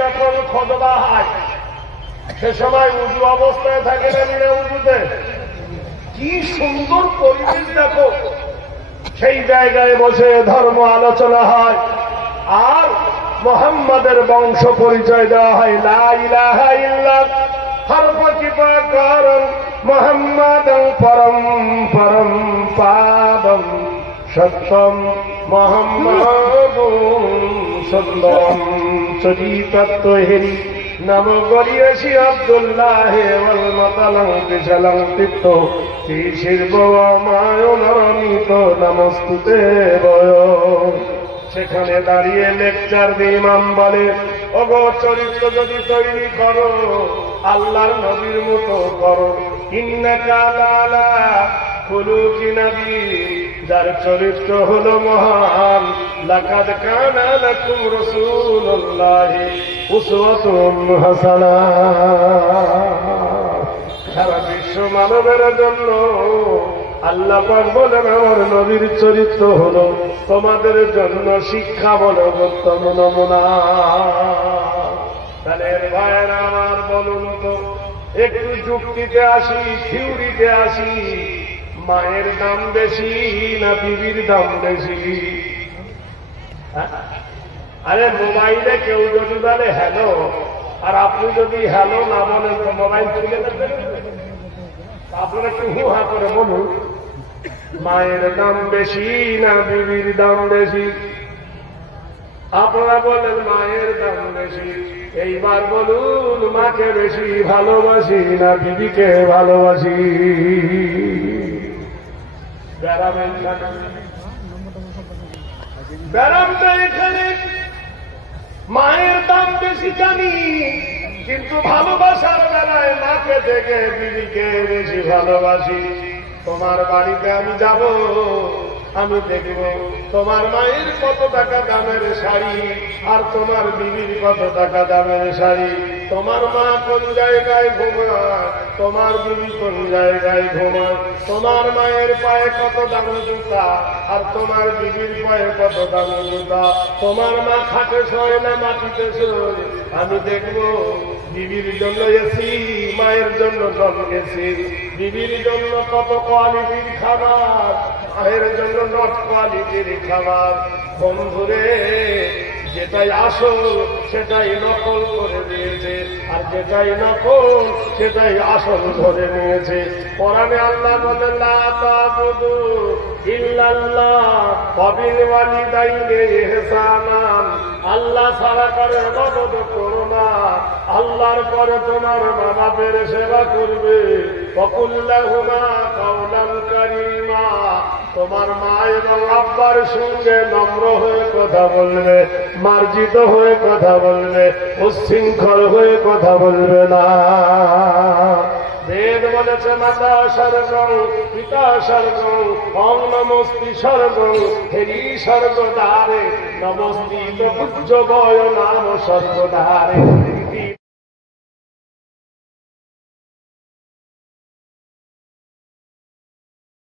যখন খুতবা হয় সে সময় উজু অবস্থায় থাকে না বিনা উজুতে? কি সুন্দর পরিবেশ দেখো। সেই জায়গায় বসে ধর্ম আলোচনা হয় আর মুহাম্মাদের বংশ পরিচয় দেওয়া হয়। লা ইলাহা ইল্লাল্লাহ হরফ কিফাকারম মুহাম্মাদং পরম পরম পাদম সত্যম মুহাম্মাদুন সত্যম চরিতাত্ম হেরি নম গরিয়সি আব্দুল্লাহ ওয়াল মাতালং বিশালং তীর্থ শির্ব মায়নরমিত নমস্তুতে বয়। সেখানে দাঁড়িয়ে লেকচার দিয়ে ইমাম বলে, ওগো চরিত্র যদি তৈরি করো আল্লাহর নবীর মতো করো। ইন্নাকা লালা খুলুকিন আযীম, যার চরিত্র হলো মহান। লাকাদ কানা লাকুম রাসূলুল্লাহি উসওয়াতুন হাসানাহ। সারা বিশ্ব মানবের জন্য আল্লাহ পাক বলেন আমার নবীর চরিত্র হলো তোমাদের জন্য শিক্ষা বলো উত্তম নমুনা। তাহলে ভাইয়েরা আমার বলুন তো, একটু যুক্তিতে আসি, থিওরিতে আসি, মায়ের দাম বেশি না বিবির দাম বেশি? আরে মোবাইলে কেউ যদি বলে হ্যালো আর আপনি যদি হ্যালো না বলেন তো মোবাইল তুলে দেবেন? আপনারা একটু হু হা করে বলুন, মায়ের দাম বেশি না বিবির দাম বেশি? আপনারা বলেন মায়ের দাম বেশি। এইবার বলুন, মাকে বেশি ভালোবাসি না বিবিকে ভালোবাসি? ব্যারামটা এখানে মায়ের দাম বেশি জানি, কিন্তু ভালোবাসার বেলায় মাকে থেকে বিবিকে বেশি ভালোবাসি। তোমার বাড়িতে আমি যাব, আমি দেখব তোমার মায়ের কত টাকা দামের শাড়ি আর তোমার বিবির কত টাকা দামের শাড়ি। তোমার মা কোন জায়গায় ঘুমায়, তোমার বিবি কোন জায়গায় ঘুমায়। তোমার মায়ের পায়ে কত দামের জুতা আর তোমার বিবির পায়ে কত দামের জুতা। তোমার মা খাটে শোয় না মাটিতে শোয়। আমি দেখব বিবির জন্য এসি, মায়ের জন্য নন এসি। বিবির জন্য কত কোয়ালিটির খাবার, মায়ের জন্য নট কোয়ালিটির খাবার। বন্ধুরে, যেটাই আসল সেটাই নকল করে দিয়েছে, আর যেটাই নকল সেটাই আসল ধরে নিয়েছে। কোরআনে আল্লাহ বলেন লা তা'বুদু ইল্লাল্লাহ ওয়া বিল ওয়ালিদাইনি ইহসানান। আল্লাহ ছাড়া কারো ইবাদত করো না, আল্লাহর পরে তোমার মা বাপের সেবা করবে। ওয়া কুল লাহুমা কাওলান কারীমা, তোমার মা এবং আব্বার সঙ্গে নম্র হয়ে কথা বলবে, মার্জিত হয়ে কথা বলবে, উচ্ছৃঙ্খল হয়ে কথা বলবে না। বেদ বলেছে মাতা স্বর্গং পিতা স্বর্গং অং নমস্তি স্বর্গং হেরি স্বর্গদ্বারে নমস্তি তো পূজ্য বয় নাম স্বর্গদ্বারে।